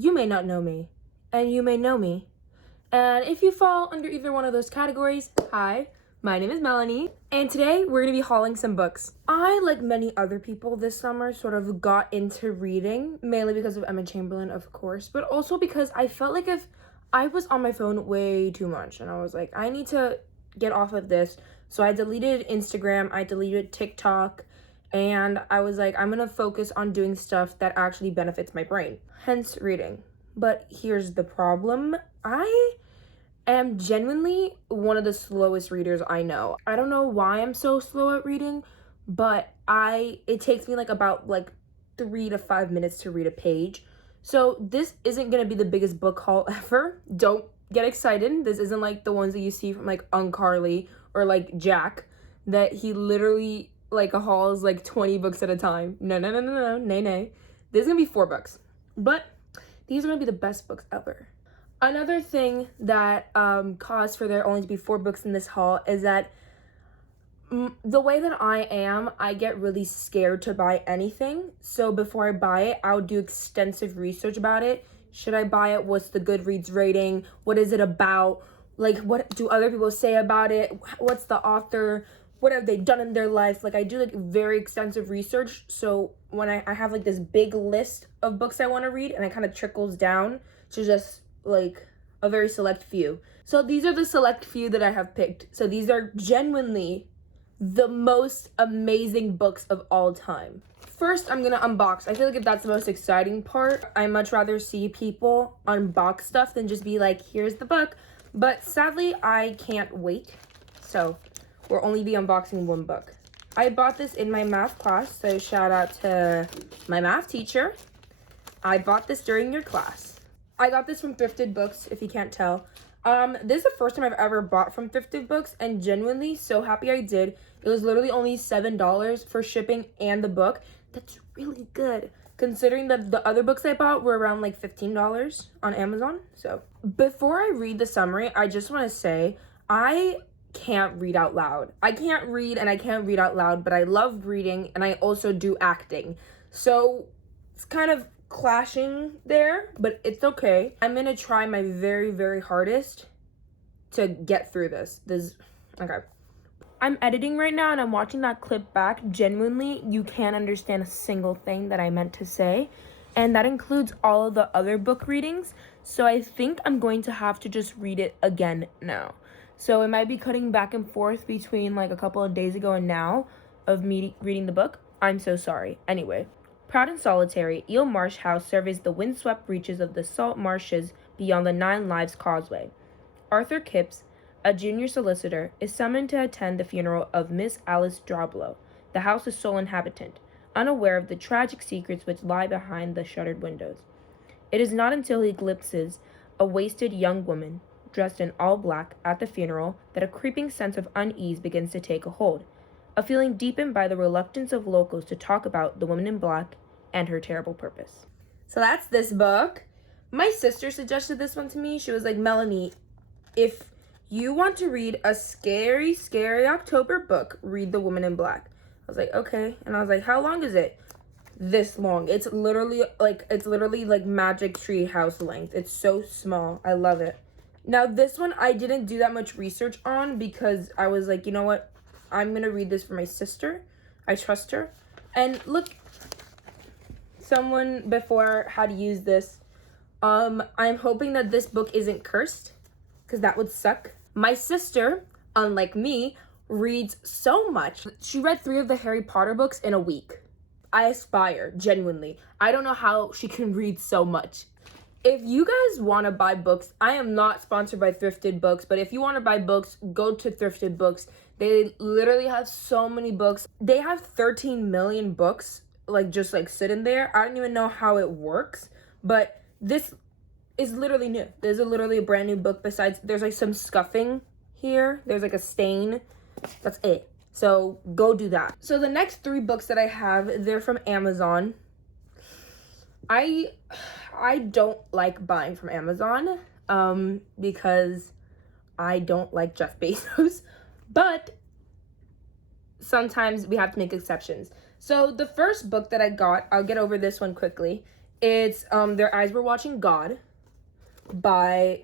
you may not know me, and you may know me. And if you fall under either one of those categories, hi, my name is Melanie, and today we're going to be hauling some books. I, like many other people this summer, sort of got into reading, mainly because of Emma Chamberlain, of course, but also because I felt like if I was on my phone way too much, and I was like, I need to get off of this. So I deleted Instagram, I deleted TikTok, and I was like, I'm gonna focus on doing stuff that actually benefits my brain, hence reading. But here's the problem. I am genuinely one of the slowest readers I know. I don't know why I'm so slow at reading, but it takes me about 3 to 5 minutes to read a page. So this isn't gonna be the biggest book haul ever. Don't get excited. This isn't like the ones that you see from like UnCarly or like Jack, that he literally hauls 20 books at a time. No, nay. This is gonna be 4 books, but these are gonna be the best books ever. Another thing that caused for there only to be 4 books in this haul is that the way that I am, I get really scared to buy anything. So before I buy it, I'll do extensive research about it. Should I buy it? What's the Goodreads rating? What is it about? What do other people say about it? What's the author? What have they done in their life? I do very extensive research. So when I have this big list of books I want to read, and it kind of trickles down to just a very select few. So these are the select few that I have picked. So these are genuinely the most amazing books of all time. First, I'm gonna unbox. I feel like that's the most exciting part. I much rather see people unbox stuff than just be like, here's the book. But sadly, I can't wait. So we'll only be unboxing 1 book. I bought this in my math class, so shout out to my math teacher. I bought this during your class. I got this from Thrifted Books, if you can't tell. This is the first time I've ever bought from Thrifted Books, and genuinely so happy I did. It was literally only $7 for shipping and the book. That's really good, considering that the other books I bought were around $15 on Amazon. So before I read the summary, I just want to say I can't read out loud. I can't read and I can't read out loud, but I love reading and I also do acting. So it's kind of clashing there, but it's okay. I'm gonna try my very, very hardest to get through this. Okay. I'm editing right now and I'm watching that clip back. Genuinely, you can't understand a single thing that I meant to say. And that includes all of the other book readings. So I think I'm going to have to just read it again now. So it might be cutting back and forth between a couple of days ago and now of me reading the book. I'm so sorry. Anyway. Proud and solitary, Eel Marsh House surveys the windswept reaches of the salt marshes beyond the Nine Lives Causeway. Arthur Kipps, a junior solicitor, is summoned to attend the funeral of Miss Alice Droblow, the house's sole inhabitant, unaware of the tragic secrets which lie behind the shuttered windows. It is not until he glimpses a wasted young woman, dressed in all black, at the funeral that a creeping sense of unease begins to take a hold, a feeling deepened by the reluctance of locals to talk about the woman in black and her terrible purpose. So that's this book. My sister suggested this one to me. She was like, Melanie, if you want to read a scary, scary October book, read The Woman in Black. I was like, okay. And I was like, how long is it? This long. It's literally like Magic Tree House length. It's so small. I love it. Now this one I didn't do that much research on because I was like, you know what? I'm gonna read this for my sister. I trust her. And look, someone before had used this. I'm hoping that this book isn't cursed, because that would suck. My sister, unlike me, reads so much. She read 3 of the Harry Potter books in a week. I aspire, genuinely. I don't know how she can read so much. If you guys want to buy books, I am not sponsored by Thrifted Books, but if you want to buy books, go to Thrifted Books. They literally have so many books. They have 13 million books, just sitting there. I don't even know how it works, but this is literally new. There's literally a brand new book. Besides, there's some scuffing here. There's a stain. That's it. So go do that. So the next 3 books that I have, they're from Amazon. I don't like buying from Amazon because I don't like Jeff Bezos, but sometimes we have to make exceptions. So the first book that I got, I'll get over this one quickly, It's Their Eyes Were Watching God by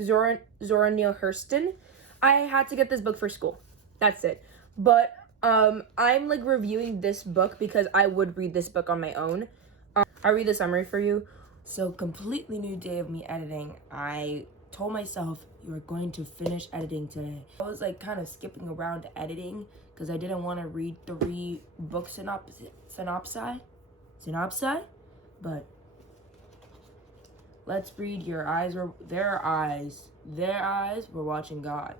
Zora Neale Hurston. I had to get this book for school. That's it. But I'm like reviewing this book because I would read this book on my own. I'll read the summary for you. So, completely new day of me editing. I told myself you are going to finish editing today. I was like kind of skipping around editing because I didn't want to read 3 book synopsi, but let's read Their eyes were watching God.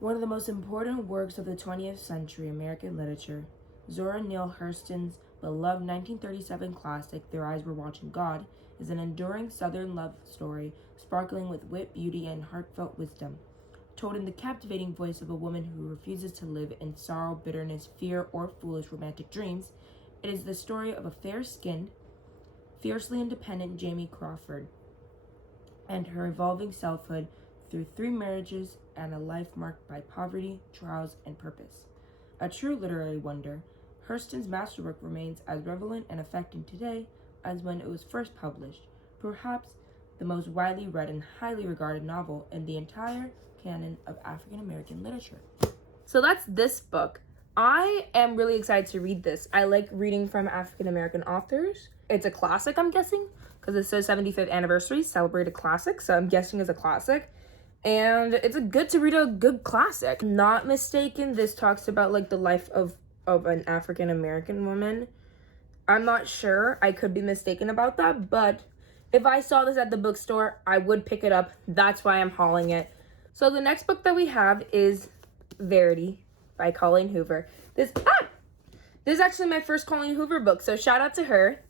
One of the most important works of the 20th century American literature, Zora Neale Hurston's beloved 1937 classic, Their Eyes Were Watching God, is an enduring Southern love story sparkling with wit, beauty, and heartfelt wisdom. Told in the captivating voice of a woman who refuses to live in sorrow, bitterness, fear, or foolish romantic dreams, it is the story of a fair-skinned, fiercely independent Jamie Crawford and her evolving selfhood through 3 marriages and a life marked by poverty, trials, and purpose. A true literary wonder, Hurston's masterwork remains as relevant and affecting today as when it was first published, perhaps the most widely read and highly regarded novel in the entire canon of African American literature. So that's this book. I am really excited to read this. I like reading from African American authors. It's a classic, I'm guessing, because it says 75th anniversary, celebrated classic, so I'm guessing it's a classic. And it's good to read a good classic. Not mistaken, this talks about like the life of an African American woman. I'm not sure. I could be mistaken about that, but if I saw this at the bookstore, I would pick it up. That's why I'm hauling it. So the next book that we have is Verity by Colleen Hoover. This is actually my first Colleen Hoover book, so shout out to her.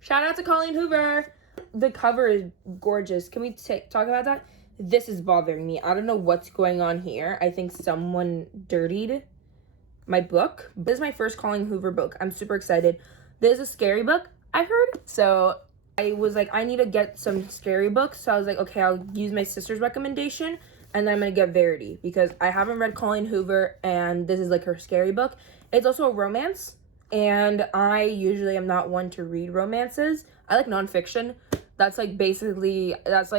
Shout out to Colleen Hoover. The cover is gorgeous. Can we talk about that? This is bothering me. I don't know what's going on here. I think someone dirtied my book. This is my first Colleen Hoover book. I'm super excited. This is a scary book, I heard. So I was like, I need to get some scary books. So I was like, okay, I'll use my sister's recommendation and then I'm going to get Verity because I haven't read Colleen Hoover and this is like her scary book. It's also a romance and I usually am not one to read romances. I like nonfiction. That's like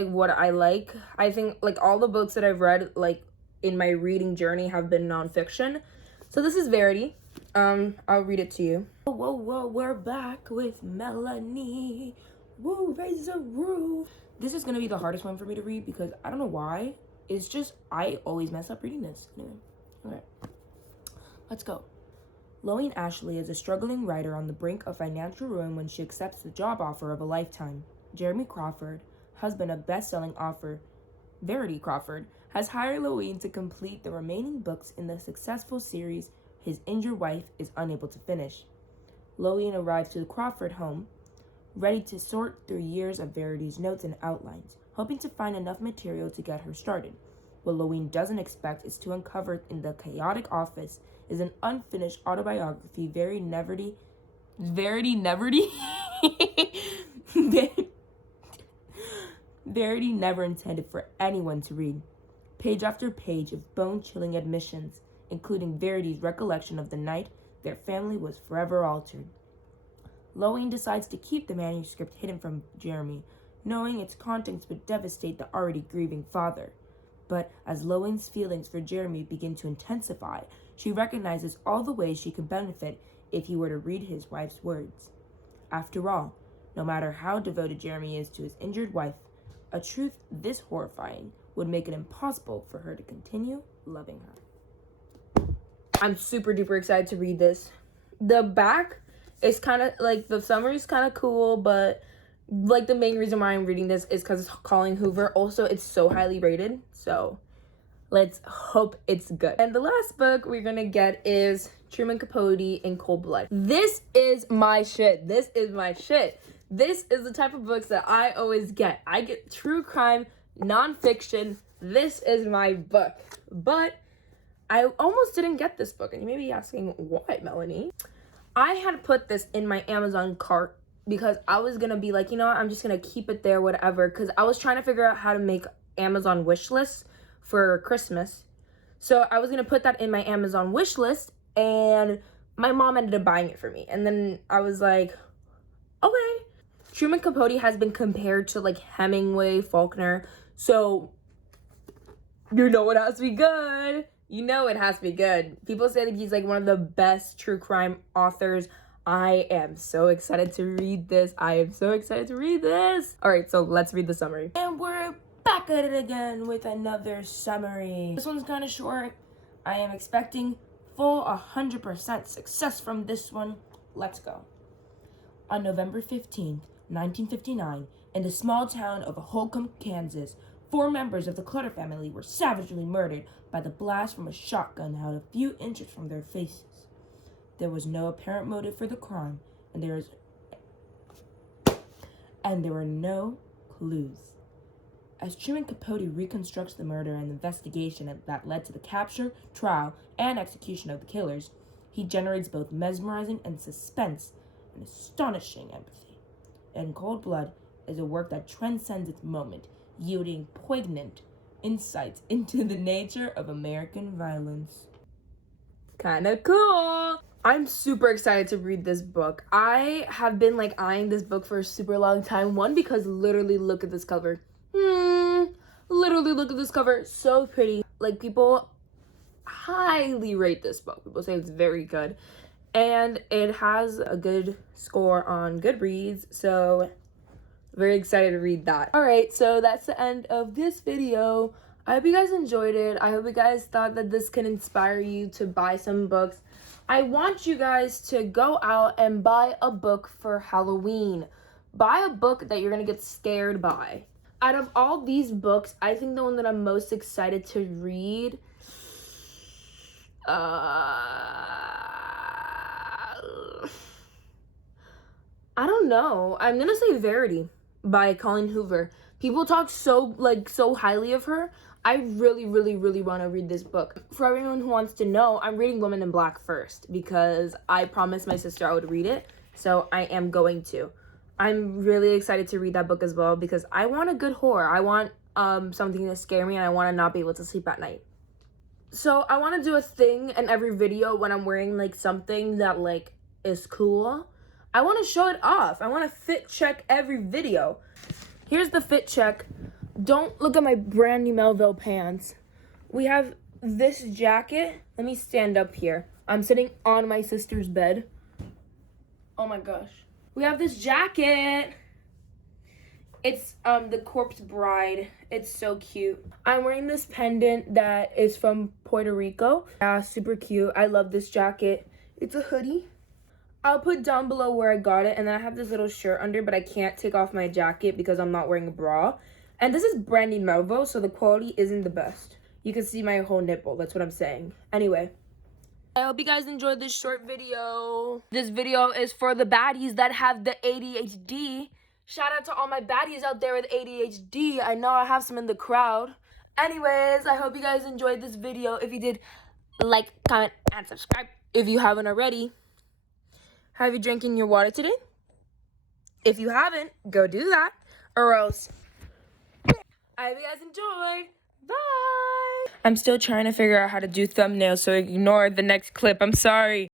what I like. I think like all the books that I've read like in my reading journey have been nonfiction. So this is Verity. I'll read it to you. Whoa, we're back with Melanie. Woo, raise the roof. This is gonna be the hardest one for me to read because I don't know why. It's just, I always mess up reading this. Anyway, alright. Let's go. Loeen Ashley is a struggling writer on the brink of financial ruin when she accepts the job offer of a lifetime. Jeremy Crawford, husband of best-selling author Verity Crawford, has hired Loeen to complete the remaining books in the successful series his injured wife is unable to finish. Loeen arrives to the Crawford home, ready to sort through years of Verity's notes and outlines, hoping to find enough material to get her started. What Loeen doesn't expect is to uncover in the chaotic office is an unfinished autobiography Verity never intended for anyone to read. Page after page of bone-chilling admissions, including Verity's recollection of the night their family was forever altered. Loeen decides to keep the manuscript hidden from Jeremy, knowing its contents would devastate the already grieving father. But as Loeen's feelings for Jeremy begin to intensify, she recognizes all the ways she could benefit if he were to read his wife's words. After all, no matter how devoted Jeremy is to his injured wife, a truth this horrifying would make it impossible for her to continue loving her. I'm super duper excited to read this. The back is kind of like, the summary is kind of cool, but like the main reason why I'm reading this is because it's Colleen Hoover. Also, it's so highly rated, so let's hope it's good. And the last book we're gonna get is Truman Capote in Cold Blood. This is my shit. This is the type of books that I always get. I get true crime, nonfiction. This is my book. But I almost didn't get this book. And you may be asking, why, Melanie? I had put this in my Amazon cart because I was going to be like, you know what? I'm just going to keep it there, whatever. Because I was trying to figure out how to make Amazon wish lists for Christmas. So I was going to put that in my Amazon wish list. And my mom ended up buying it for me. And then I was like, okay. Truman Capote has been compared to like Hemingway, Faulkner. So you know it has to be good. You know it has to be good. People say that he's like one of the best true crime authors. I am so excited to read this. I am so excited to read this. All right, so let's read the summary. And we're back at it again with another summary. This one's kind of short. I am expecting full 100% success from this one. Let's go. On November 15th, 1959, in the small town of Holcomb, Kansas, 4 members of the Clutter family were savagely murdered by the blast from a shotgun held a few inches from their faces. There was no apparent motive for the crime, and there were no clues. As Truman Capote reconstructs the murder and investigation that led to the capture, trial, and execution of the killers, he generates both mesmerizing and suspense and astonishing empathy. In Cold Blood is a work that transcends its moment, yielding poignant insights into the nature of American violence. Kinda cool! I'm super excited to read this book. I have been like eyeing this book for a super long time. One, because literally look at this cover. Literally look at this cover. So pretty. Like, people highly rate this book. People say it's very good. And it has a good score on Goodreads. So, very excited to read that. Alright, so that's the end of this video. I hope you guys enjoyed it. I hope you guys thought that this can inspire you to buy some books. I want you guys to go out and buy a book for Halloween. Buy a book that you're going to get scared by. Out of all these books, I think the one that I'm most excited to read, I don't know. I'm going to say Verity by Colleen Hoover. People talk so highly of her. I really want to read this book. For everyone who wants to know, I'm reading Woman in Black first because I promised my sister I would read it, so I am going to. I'm really excited to read that book as well because I want a good horror. I want something to scare me, and I want to not be able to sleep at night. So I want to do a thing in every video when I'm wearing like something that like is cool. I want to show it off. I want to fit check every video. Here's the fit check. Don't look at my brand new Melville pants. We have this jacket. Let me stand up here. I'm sitting on my sister's bed. Oh my gosh. We have this jacket. It's the Corpse Bride. It's so cute. I'm wearing this pendant that is from Puerto Rico. Yeah, super cute. I love this jacket. It's a hoodie. I'll put down below where I got it, and then I have this little shirt under, but I can't take off my jacket because I'm not wearing a bra. And this is brand new Melville, so the quality isn't the best. You can see my whole nipple, that's what I'm saying. Anyway, I hope you guys enjoyed this short video. This video is for the baddies that have the ADHD. Shout out to all my baddies out there with ADHD. I know I have some in the crowd. Anyways, I hope you guys enjoyed this video. If you did, like, comment, and subscribe if you haven't already. Have you drinking your water today? If you haven't, go do that. Or else, I hope you guys enjoyed. Bye! I'm still trying to figure out how to do thumbnails, so ignore the next clip. I'm sorry.